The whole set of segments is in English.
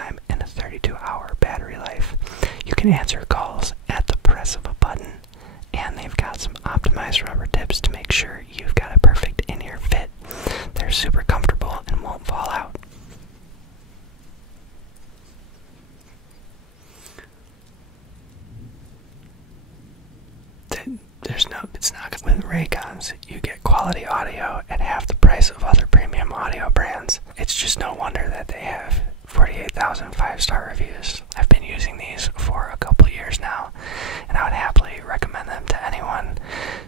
lifetime and a 32-hour battery life. You can answer calls at the press of a button, and they've got some optimized rubber tips to make sure you've got a perfect in-ear fit. They're super comfortable and won't fall out. It's not with Raycons. You get quality audio at half the price of other premium audio brands. It's just no wonder that they have 48,000 5-star reviews. I've been using these for a couple years now, and I would happily recommend them to anyone.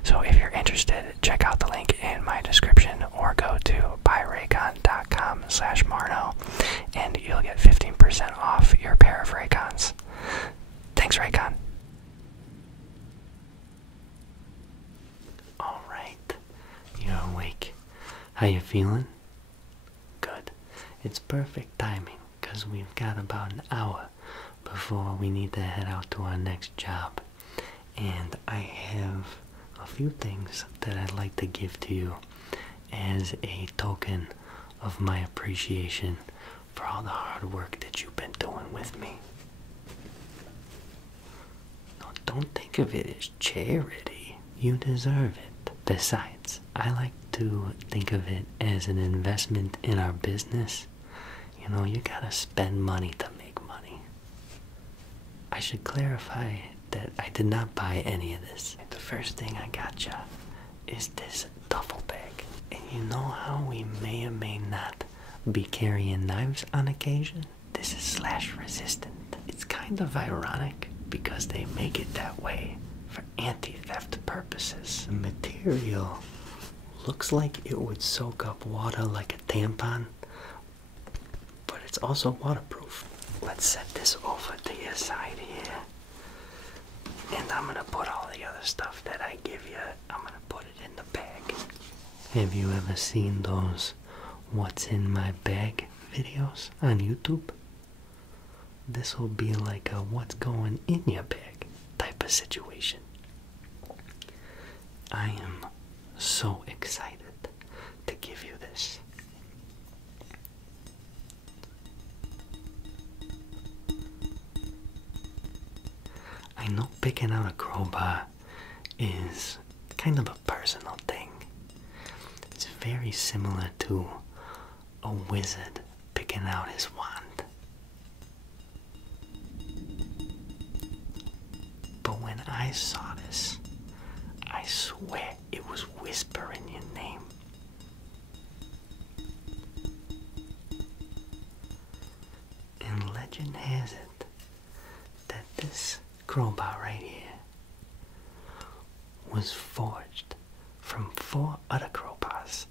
So if you're interested, check out the link in my description or go to buyraycon.com/Marno, and you'll get 15% off your pair of Raycons. Thanks, Raycon. Alright, you're awake. How you feeling? Good. It's perfect timing, because we've got about an hour before we need to head out to our next job. And I have a few things that I'd like to give to you as a token of my appreciation for all the hard work that you've been doing with me. No, don't think of it as charity. You deserve it. Besides, I like to think of it as an investment in our business. You know, you gotta spend money to make money. I should clarify that I did not buy any of this. The first thing I gotcha is this duffel bag. And you know how we may or may not be carrying knives on occasion? This is slash resistant. It's kind of ironic because they make it that way for anti-theft purposes. The material looks like it would soak up water like a tampon, but it's also waterproof. Let's set this over to your side here, and I'm gonna put all the other stuff that I give you, I'm gonna put it in the bag. Have you ever seen those what's in my bag videos on YouTube? This will be like a what's going in your bag type of situation. I am so excited to give you this. I know picking out a crowbar is kind of a personal thing. It's very similar to a wizard picking out his wand. But when I saw this, I swear it was whispering your name. And legend has it that this crowbar right here was forged from 4 other crowbars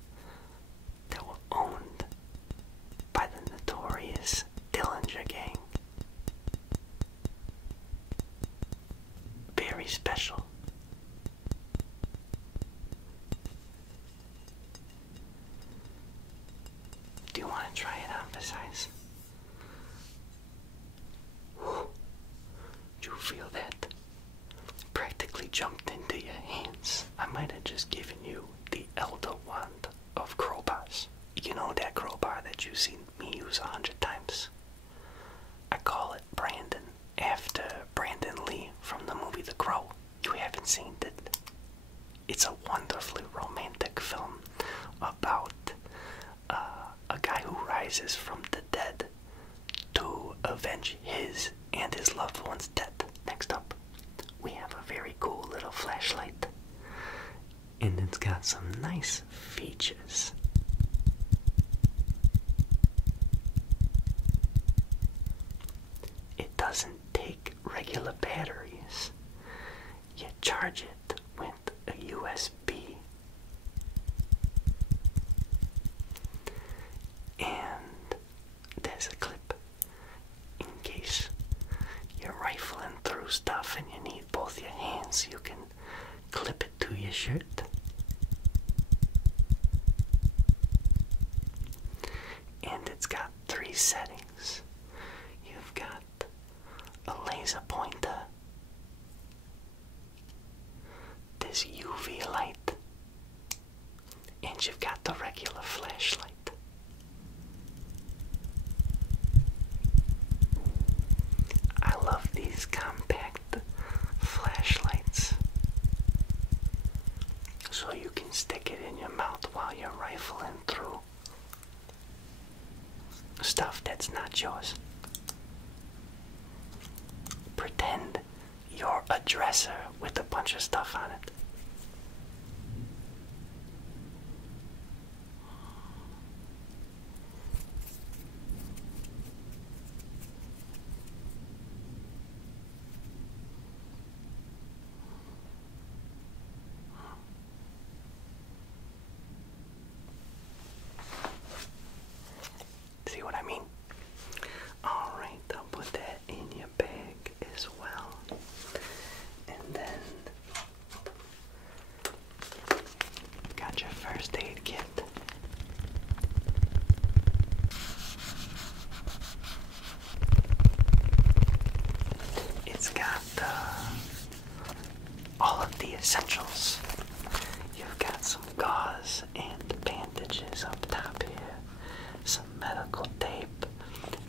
that were owned by the notorious Dillinger gang. Very special. Do you want to try it on besides? Did you feel that? Practically jumped into your hands. I might have just given you the Elder Wand of crowbars. You know that crowbar that you've seen me use 100 times? I call it Brandon, after Brandon Lee from the movie The Crow. You haven't seen it? It's a wonderfully romantic film about a guy who rises from the dead to avenge his and his loved one's death. Next up, we have a very cool little flashlight, and it's got some nice features. It doesn't take regular batteries. You charge it with a USB. And there's a clip in case you're rifling through stuff and you need both your hands. You can clip it to your shirt. And it's got 3 settings. You've got a laser pointer, this UV light, and you've got the regular flashlight. these compact flashlights so you can stick it in your mouth while you're rifling through stuff that's not yours. Pretend you're a dresser with a bunch of stuff on it. See what I mean? Alright, I'll put that in your bag as well. And then got your first aid kit. It's got all of the essentials. You've got some gauze and bandages up top here, some medical tape,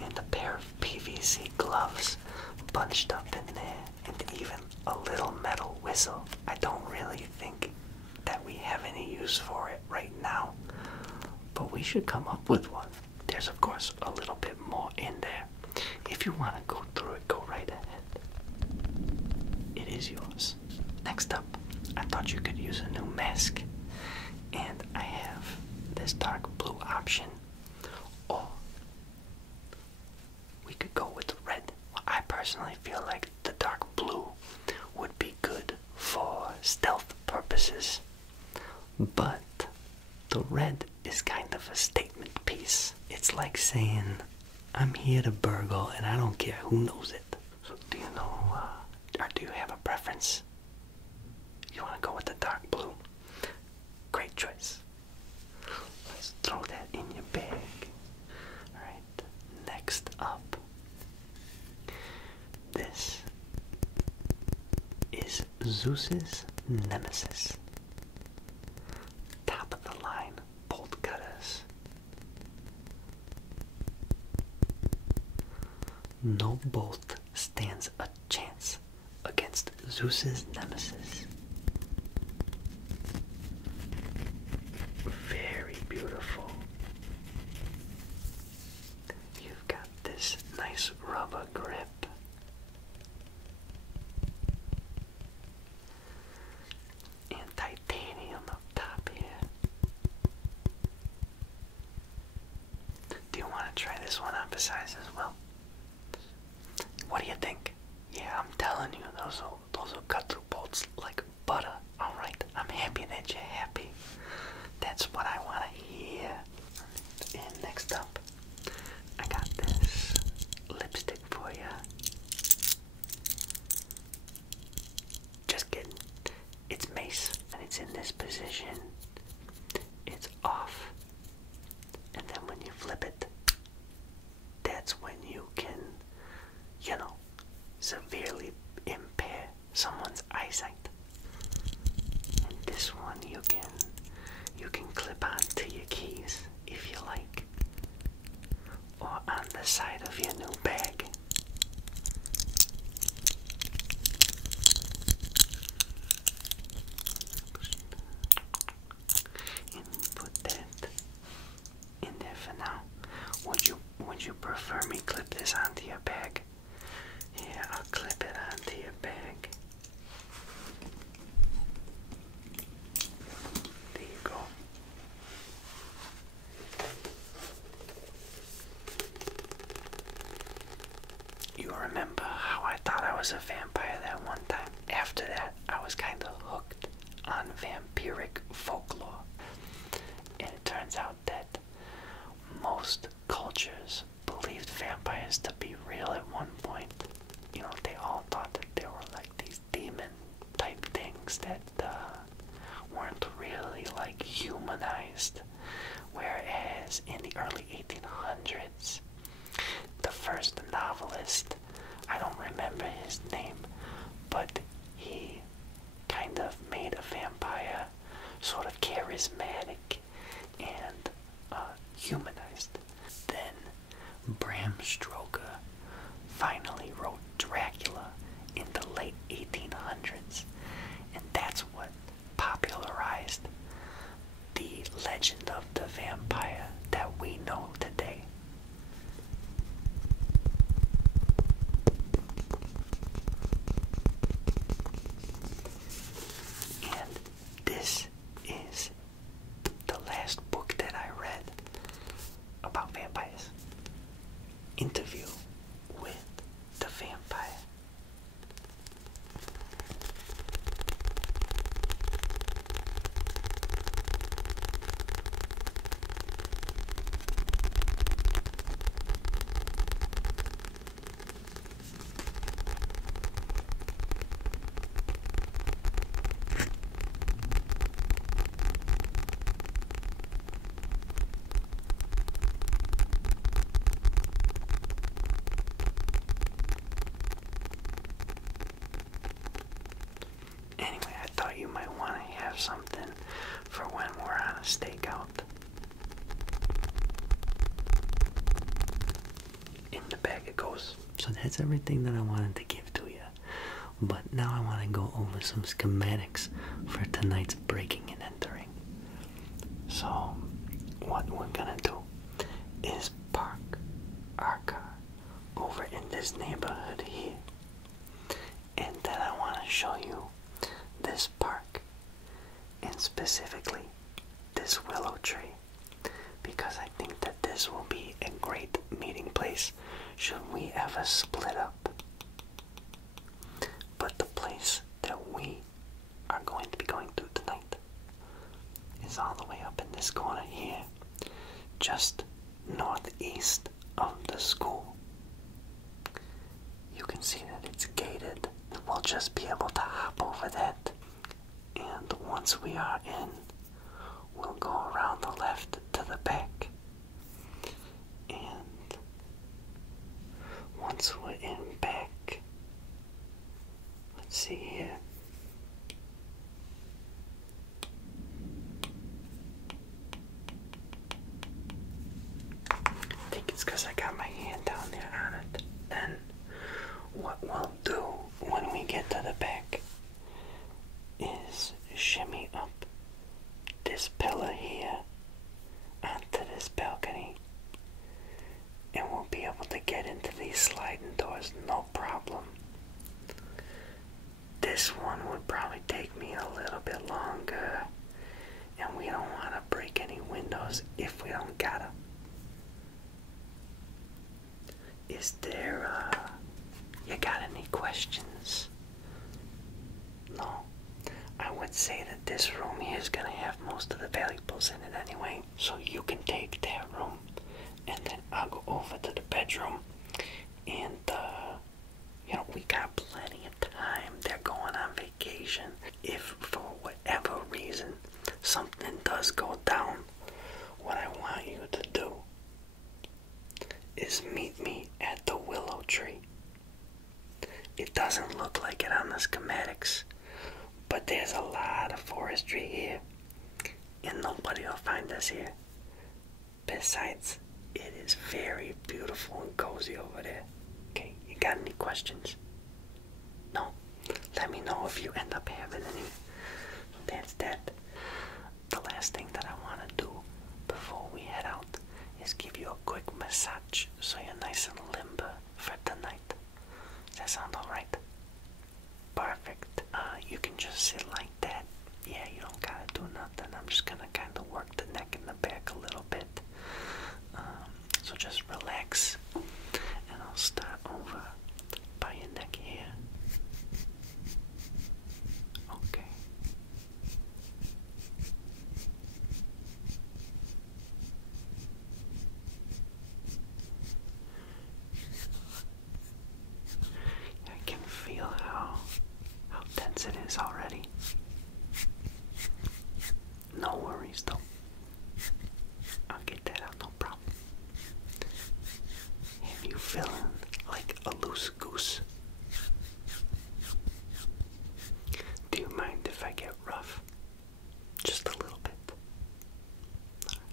and a pair of PVC gloves bunched up in there, and even a little metal whistle. I don't really think that we have any use for it right now, but we should come up with one. There's of course a little bit more in there. If you want to go through it, go right ahead. It is yours. Next up, I thought you could use a new mask, and I have this dark blue option, or we could go with red. I personally feel like the dark blue would be good for stealth purposes, but the red is kind of a statement piece. It's like saying, I'm here to burgle and I don't care who knows it. So do you know, or do you have a preference? You want to go with the dark blue? Great choice. Let's throw that in your bag. Alright, next up. This is Zeus's nemesis. Top of the line bolt cutters. No bolt stands a chance against Zeus's nemesis. Very beautiful. You've got this nice rubber grip. And titanium up top here. Do you want to try this one on besides as well? What do you think? Yeah, I'm telling you, those will cut through bolts like butter. Alright, I'm happy that you're happy. That's what I want to hear. And next up, I got this lipstick for you. Just kidding. It's mace, and it's in this position. It's off. And then when you flip it, that's when you can, you know, severely impair someone's eyesight. And this one you can clip onto your keys if you like, or on the side of your new bag. And put that in there for now. Would you prefer me clip this onto your bag? Yeah, I'll clip it onto your bag. There you go. You remember how I thought I was a vampire that one time? After that, I was kind of hooked on vampiric folklore. And it turns out that most cultures believed vampires to be real at one point. You know, they all thought that they were like these demon type things that weren't really like humanized. Whereas in the early 1800s, the first novelist, I don't remember his name, but he kind of made a vampire sort of charismatic and humanized. Then Bram Stoker finally wrote Dracula, have something for when we're on a stakeout. In the bag it goes. So that's everything that I wanted to give to you. But now I want to go over some schematics for tonight's breaking and entering. So what we're gonna do is park our car over in this neighborhood here. And then I want to show you this park, and specifically this willow tree, because I think that this will be a great meeting place should we ever split up. But the place that we are going to be going to tonight is all the way up in this corner here, just northeast of the school. You can see that it's gated. We'll just be able to hop over that, and once we are in, we'll go around the left to the back, and once we're in back, let's see here. I think it's because I got my hand down there on it. Then what we'll do when we get to the back is shimmy up this pillar here onto this balcony, and we'll be able to get into these sliding doors no problem. This one would probably take me a little bit longer, and we don't want to break any windows if we don't gotta. Is there, you got any questions? No. I would say that this room here is gonna have most of the valuables in it anyway, so you can take that room, and then I'll go over to the bedroom, and you know, we got plenty of time. They're going on vacation. If for whatever reason something does go down, what I want you to do is meet me at the willow tree. It doesn't look like it on the schematics, but there's a lot of forestry here, and nobody will find us here. Besides, it is very beautiful and cozy over there. Okay, you got any questions? No? Let me know if you end up having any. That's that. The last thing that I want to do before we head out is give you a quick massage so you're nice and limber for tonight. Does that sound alright? Perfect. You can just sit like that. Yeah, you don't gotta do nothing. I'm just gonna kind of work the neck and the back a little bit. So just relax, and I'll start over by your neck here. Okay. I can feel how tense it is already. No worries though. I'll get that out, no problem. Have you feeling like a loose goose? Do you mind if I get rough? Just a little bit. All right.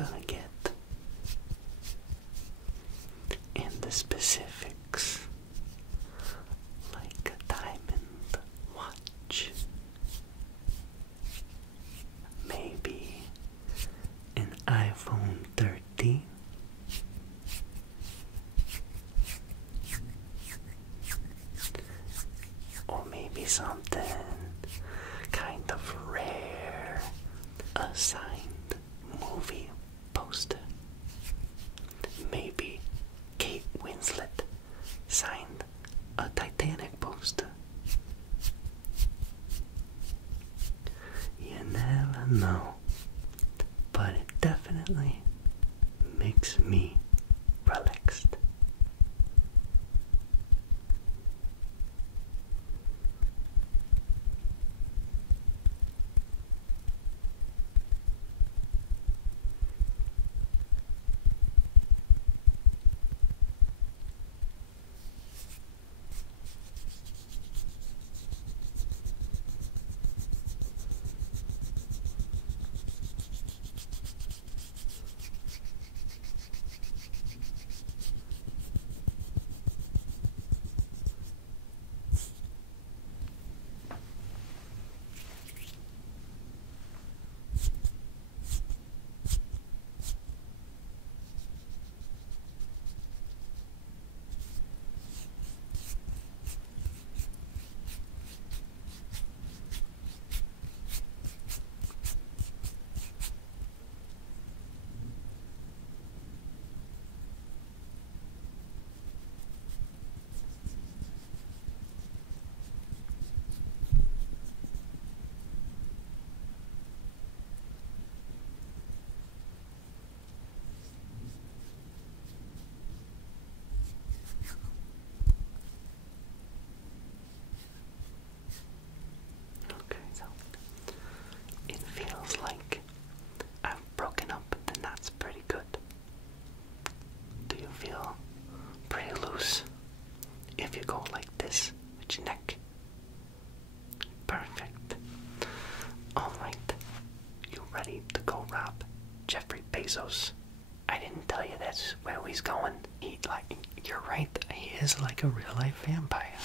gonna get into specifics like a diamond watch, maybe an iPhone 13, or maybe something kind of rare, a signed movie poster. Maybe Kate Winslet signed a Titanic poster. You never know, but it definitely makes me relaxed. Like I've broken up the knots pretty good. Do you feel pretty loose if you go like this with your neck? Perfect. Alright, you ready to go rob Jeffrey Bezos? I didn't tell you that's where he's going. You're right, he is like a real life vampire.